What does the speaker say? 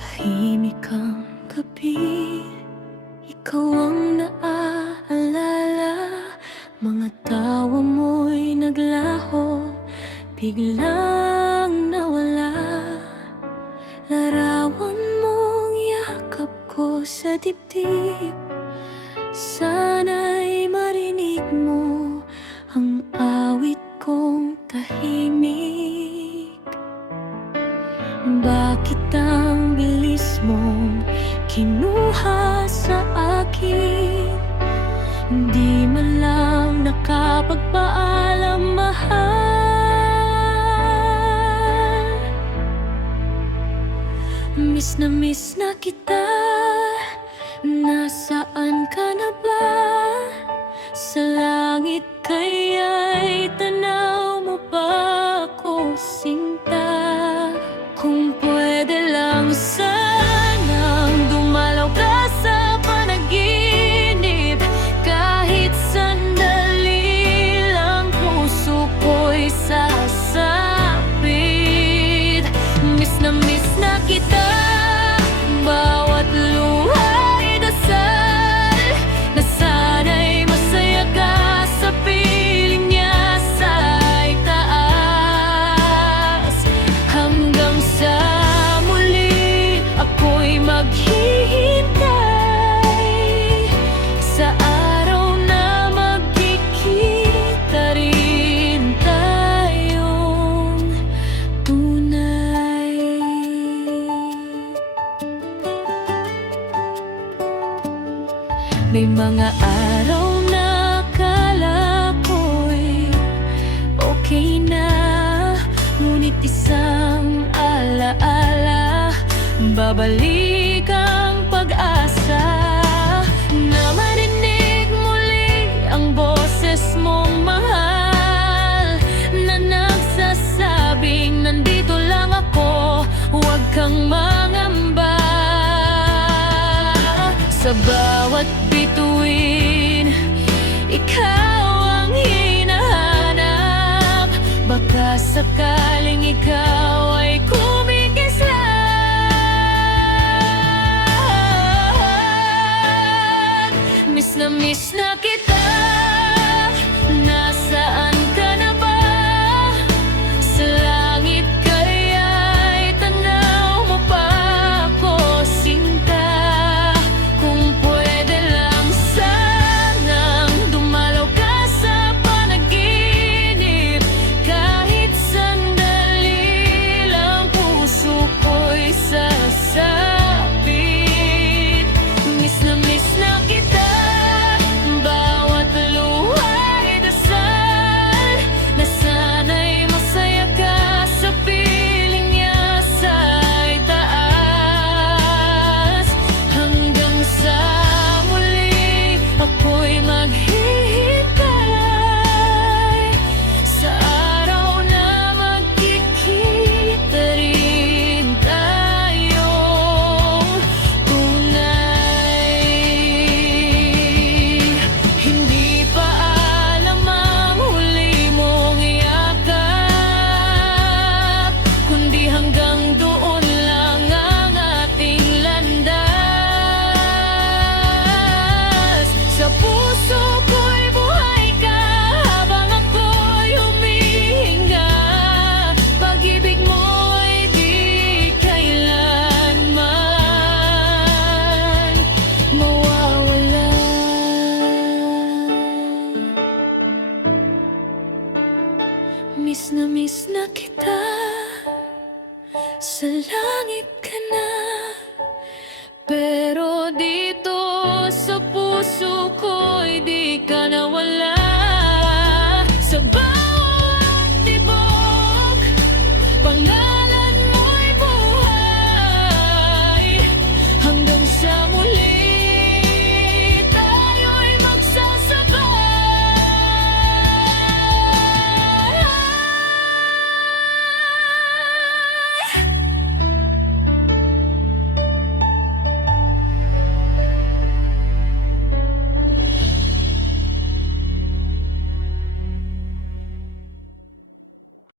Tahimik ang gabi, ikaw ang naaalala. Mga tawa mo'y naglaho, biglang nawala. Larawan mong yakap ko sa dibdib, sana'y marinig mo ang awit kong tahimik. Bakit ang bilis mong kinuha sa akin? Hindi man lang nakapagpaalam, mahal. Miss na kita, nasaan ka na ba? Sa langit kaya'y tanaw mo ba ako, sinta? Kung pwede lang sanang dumalaw ka sa panaginip, kahit sandali lang puso ko'y sasabit. Miss na kita, bawat luha'y dasal na sana'y masaya ka sa piling niya sa itaas. Hanggang sa muli ako'y maghihintay sa araw na magkikita rin tayong tunay. May mga araw na akala ko'y okay na, ngunit isang alaala, babalik ang pag-asa na marinig muli ang boses mong mahal, na nagsasabing nandito lang ako, huwag kang mangamba. Sa bawat bituin, ikaw ang hinahanap. Baka sakaling ikaw ay kumikislap. Miss na kita.